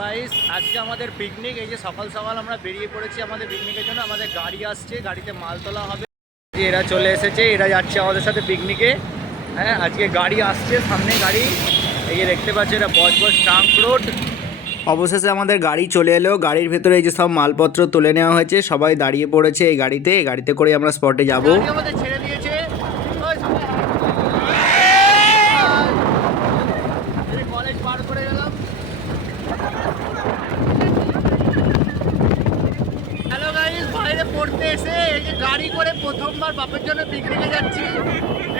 Guys আজকে আমাদের picnic এই যে সকাল সকাল আমরা বেরিয়ে পড়েছি আমাদের পিকনিকের জন্য, আমাদের গাড়ি আসছে, গাড়িতে মাল তোলা হবে। এরা চলে এসেছে, এরা যাচ্ছে আমাদের সাথে পিকনিকে হ্যাঁ আজকে গাড়ি আসছে, সামনে গাড়ি। এই যে দেখতে পাচ্ছি, এটা বজবজ ট্রাঙ্ক রোড। অবশেষে আমাদের গাড়ি চলে এলো, গাড়ির ভেতরে এই যে সব মালপত্র তুলে নেওয়া হয়েছে, সবাই দাঁড়িয়ে পড়েছে এই গাড়িতে এই গাড়িতে করে আমরা স্পটে যাব। আমাদের ছেড়ে দিয়েছে কলেজ পার করে গেলাম হ্যালো গাইস পড়তে এসে এই যে গাড়ি করে প্রথমবার বাপের জন্য পিকনিকে যাচ্ছি।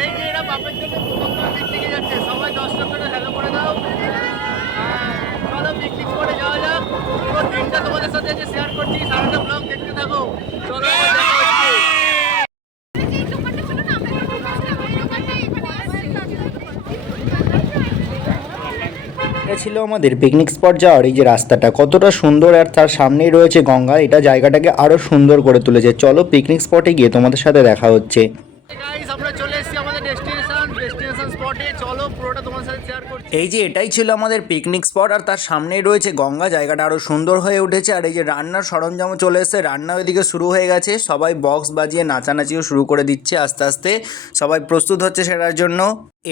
এই যে এরা বাপের জন্য প্রথমবার পিকনিকে যাচ্ছে। সবাই দশ করে হ্যালো করে দাও। হ্যাঁ, চলো পিকনিক করে যাওয়া যাক পুরো দিনটা তোমাদের সাথে যে শেয়ার করছি সারাটা ব্লগ দেখতে থাকো চলো আবার দেখা হচ্ছে এই দোকানটা ছিল না আমরা এই দোকানটা এখানে এটা ছিল আমাদের পিকনিক স্পট যাওয়ার। এই যে রাস্তাটা কতটা সুন্দর আর তার সামনেই রয়েছে গঙ্গা। এটা জায়গাটাকে আরও সুন্দর করে তুলেছে। চলো পিকনিক স্পটে গিয়ে তোমাদের সাথে দেখা হচ্ছে আমরা চলে এসেছি আমাদের ডেস্টিনেশন ডেস্টিনেশন এই যে এটাই ছিল আমাদের পিকনিক স্পট আর তার সামনেই রয়েছে গঙ্গা। জায়গাটা আরও সুন্দর হয়ে উঠেছে, আর এই যে রান্নার সরঞ্জামও চলে এসেছে। রান্না ওইদিকে শুরু হয়ে গেছে। সবাই বক্স বাজিয়ে নাচানাচিও শুরু করে দিচ্ছে আস্তে আস্তে। সবাই প্রস্তুত হচ্ছে সেটার জন্য।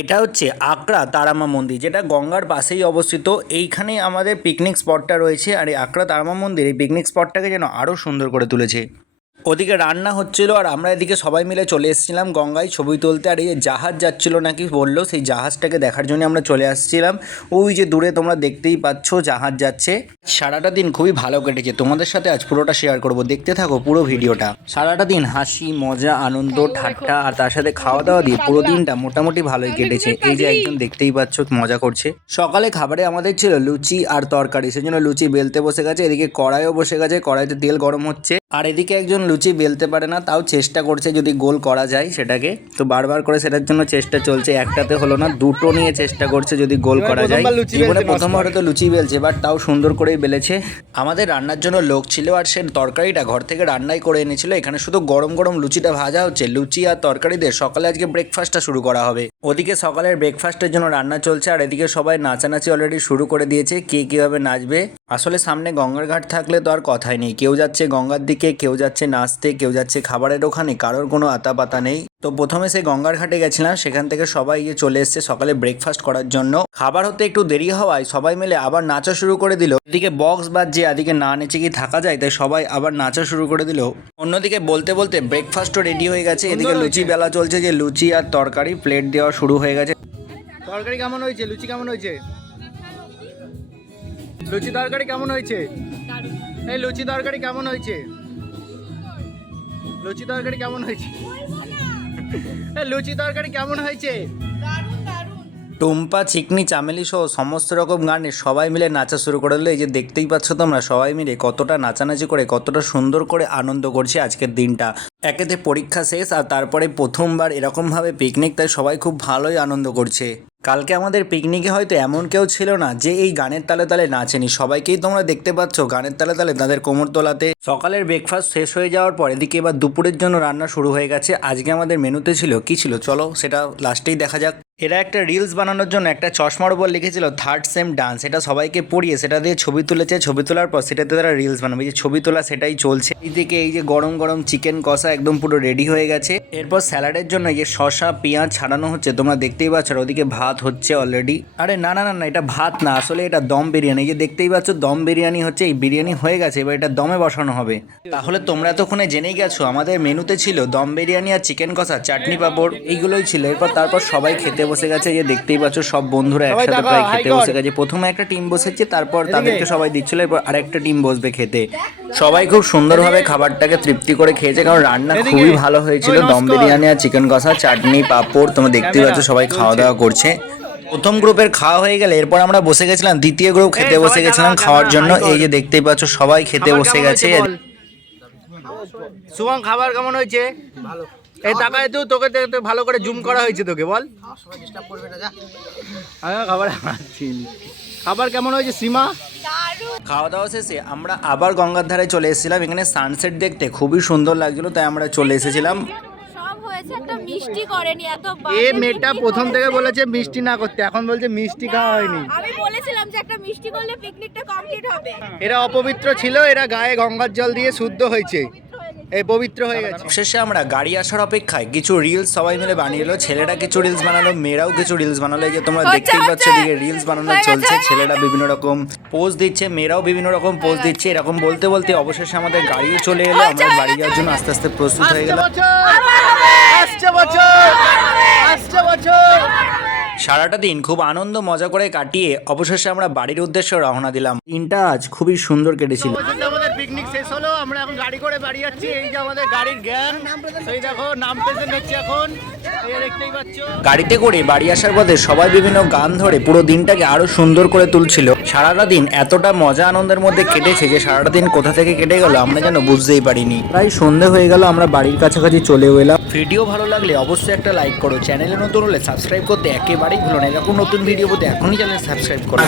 এটা হচ্ছে আকরা তারামা মন্দির, যেটা গঙ্গার পাশেই অবস্থিত। এইখানে আমাদের পিকনিক স্পটটা রয়েছে, আর এই আকরা তারামা মন্দির এই পিকনিক স্পটটাকে যেন আরও সুন্দর করে তুলেছে। ওদিকে রান্না হচ্ছিল আর আমরা এদিকে সবাই মিলে চলে এসেছিলাম গঙ্গায় ছবি তুলতে। আর এই যে জাহাজ যাচ্ছিল নাকি বলল সেই জাহাজটাকে দেখার জন্য আমরা চলে আসছিলাম। ওই যে দূরে তোমরা দেখতেই পাচ্ছ জাহাজ যাচ্ছে। সারাটা দিন খুবই ভালো কেটেছে। তোমাদের সাথে আজ পুরোটা শেয়ার করব। দেখতে থাকো পুরো ভিডিওটা। সারাটা দিন হাসি মজা আনন্দ ঠাট্টা আর তার সাথে খাওয়া দাওয়া দিয়ে পুরো দিনটা মোটামুটি ভালোই কেটেছে। এই যে একজন দেখতেই পাচ্ছ মজা করছে। সকালে খাবারে আমাদের ছিল লুচি আর তরকারি। সেজন্য লুচি বেলতে বসে গেছে এদিকে কড়াইও বসে গেছে। কড়াইতে তেল গরম হচ্ছে। আর এদিকে একজন লুচি বেলতে পারে না তাও চেষ্টা করছে যদি গোল করা যায় সেটাকে। তো বারবার করে সেটার জন্য চেষ্টা চলছে একটাতে হলো না দুটো নিয়ে চেষ্টা করছে যদি গোল করা যায়। জীবনে প্রথমবার হয়তো লুচি বেলছে বাট তাও সুন্দর করেই বেলেছে। আমাদের রান্নার জন্য লোক ছিল আর সে তরকারিটা ঘর থেকে রান্নাই করে এনেছিল এখানে শুধু গরম গরম লুচিটা ভাজা হচ্ছে। লুচি আর তরকারি দিয়ে সকালে আজকে ব্রেকফাস্টটা শুরু করা হবে। ওদিকে সকালের ব্রেকফাস্টের জন্য রান্না চলছে আর এদিকে সবাই নাচানাচি অলরেডি শুরু করে দিয়েছে কে কীভাবে নাচবে আসলে সামনে গঙ্গার ঘাট থাকলে তো আর কথাই নেই। কেউ যাচ্ছে গঙ্গার দিকে কেউ যাচ্ছে নাচতে কেউ যাচ্ছে খাবারের ওখানে কারোর কোনো আতা পাতা নেই। তো প্রথমে সেই গঙ্গার ঘাটে গেছিলাম সেখান থেকে সবাই গিয়ে চলে এসছে সকালে ব্রেকফাস্ট করার জন্য। খাবার হতে একটু দেরি হওয়ায় সবাই মিলে আবার নাচা শুরু করে দিল। এদিকে বক্স বাজছে এদিকে না নেচে কি থাকা যায় তাই সবাই আবার নাচা শুরু করে দিল। অন্যদিকে বলতে বলতে ব্রেকফাস্টও রেডি হয়ে গেছে। এদিকে লুচি বেলা চলছে যে লুচি আর তরকারি প্লেট দেওয়া শুরু হয়ে গেছে। তরকারি কেমন হয়েছে? লুচি কেমন হয়েছে? লুচি তরকারি কেমন হয়েছে? এই লুচি তরকারি কেমন হয়েছে? লুচি তরকারি কেমন হয়েছে? এই লুচি তরকারি কেমন হয়েছে? টুম্পা চিকনি চামেলি সহ সমস্ত রকম গানে সবাই মিলে নাচা শুরু করে দিলো। এই যে দেখতেই পাচ্ছ তোমরা সবাই মিলে কতটা নাচানাচি করে কতটা সুন্দর করে আনন্দ করছে আজকের দিনটা। একেতে পরীক্ষা শেষ আর তারপরে প্রথমবার এরকমভাবে পিকনিক তাই সবাই খুব ভালোই আনন্দ করছে। কালকে আমাদের পিকনিকে হয়তো এমন কেউ ছিল না যে এই গানের তালে তালে নাচেনি। সবাইকেই তোমরা দেখতে পাচ্ছ গানের তালে তালে তাদের কোমর তোলাতে। সকালের ব্রেকফাস্ট শেষ হয়ে যাওয়ার পর এদিকে এবার দুপুরের জন্য রান্না শুরু হয়ে গেছে। আজকে আমাদের মেনুতে ছিল, কি ছিল? চলো সেটা লাস্টেই দেখা যাক। এরা একটা রিলস বানানোর জন্য একটা চশমার উপর লিখেছিল থার্ড সেম ডান্স এটা সবাইকে পড়িয়ে, সেটা দিয়ে ছবি তুলেছে, ছবি তোলার পর সেটাতে তারা রিলস বানাবে। যে ছবি তোলা সেটাই চলছে। এইদিকে এই যে গরম গরম চিকেন কষা একদম পুরো রেডি হয়ে গেছে। এরপর স্যালাডের জন্য যে শসা, পেঁয়াজ ছাড়ানো হচ্ছে, তোমরা দেখতেই পাচ্ছ ওদিকে ভাত হচ্ছে অলরেডি আরে না না না না, এটা ভাত না, আসলে এটা দম বিরিয়ানি। যে দেখতেই পাচ্ছ, দম বিরিয়ানি হচ্ছে, এই বিরিয়ানি হয়ে গেছে, এবার এটা দমে বসানো হবে। তাহলে তোমরা এতক্ষণে জেনেই গেছো, আমাদের মেনুতে ছিল দম বিরিয়ানি আর চিকেন কষা, চাটনি পাঁপড়, এইগুলোই ছিল। এরপর তারপর সবাই খেতে বসে গেছে যে দেখতেই পাচ্ছ সব বন্ধুরা একসাথে প্রায় খেতে বসে গেছে। প্রথমে একটা টিম বসেছে তারপর তাদেরকে সবাই দিচ্ছিল এরপর আরেকটা টিম বসবে খেতে। সবাই খুব সুন্দরভাবে খাবারটাকে তৃপ্তি করে খেয়েছে কারণ রান্না খুবই ভালো হয়েছিল। দম বিরিয়ানি আর চিকেন কষা চাটনি পাঁপড় তোমরা দেখতেই পাচ্ছ সবাই খাওয়া দাওয়া করছে। প্রথম গ্রুপের খাওয়া হয়ে গেলে এরপর আমরা বসে গেছিলাম দ্বিতীয় গ্রুপ খেতে বসে গেছিলাম খাওয়ার জন্য। এই যে দেখতেই পাচ্ছ সবাই খেতে বসে গেছে। শুভম খাবার কেমন হয়েছে? ভালো এই তাকায় তুই তোকে তো ভালো করে জুম করা হয়েছে তোকে বল। খাবার। খাবার কেমন হয়েছে সীমা? খাওয়া দাওয়া শেষে আমরা আবার গঙ্গার ধারে চলে এসেছিলাম। এখানে সানসেট দেখতে খুবই সুন্দর লাগছিল তাই আমরা চলে এসেছিলাম। সব হয়েছে একটা মিষ্টি করেনি এত এ মেয়েটা প্রথম থেকে বলেছে মিষ্টি না করতে এখন বলছে মিষ্টি খাওয়া হয়নি। আমি বলেছিলাম যে একটা মিষ্টি করলে পিকনিকটা কমপ্লিট হবে। এরা অপবিত্র ছিল এরা গায়ে গঙ্গার জল দিয়ে শুদ্ধ হয়েছে। এই পবিত্র হয়ে গেছে। শেষে আমরা গাড়ি আসার অপেক্ষায় কিছু রিলস সবাই মিলে বানিয়ে এলো। ছেলেরা কিছু রিলস বানালো মেয়েরাও কিছু রিলস বানালো। এই যে তোমরা দেখতেই পাচ্ছ এদিকে রিলস বানানো চলছে। ছেলেরা বিভিন্ন রকম পোজ দিচ্ছে মেয়েরাও বিভিন্ন রকম পোজ দিচ্ছে। এরকম বলতে বলতে অবশেষে আমাদের গাড়িও চলে এলো। আমরা বাড়ি যাওয়ার জন্য আস্তে আস্তে প্রস্তুত হয়ে গেল আসছে বছর। আসছে বছর। সারাটা দিন খুব আনন্দ মজা করে কাটিয়ে অবশেষে আমরা বাড়ির উদ্দেশ্যে রওনা দিলাম। দিনটা আজ খুবই সুন্দর কেটেছিল। পিকনিক শেষ হলো আমরা এখন গাড়ি করে বাড়ি যাচ্ছি। এই যে আমাদের গাড়ির জ্ঞান সেই দেখো নাম প্রেজেন্ট হচ্ছে এখন। গাড়িতে করে বাড়ি আসার পথে সবাই বিভিন্ন গান ধরে পুরো দিনটাকে আরও সুন্দর করে তুলছিল। সারাটা দিন এতটা মজা আনন্দের মধ্যে কেটেছে যে সারাটা দিন কোথা থেকে কেটে গেল আমরা যেন বুঝতেই পারিনি। প্রায় সন্ধে হয়ে গেল আমরা বাড়ির কাছাকাছি চলে এলাম। ভিডিও ভালো লাগলে অবশ্যই একটা লাইক করো। চ্যানেলে নতুন হলে সাবস্ক্রাইব করতে একেবারেই ভুলো না। এরকম নতুন ভিডিও পেতে এখনই চ্যানেল সাবস্ক্রাইব করো।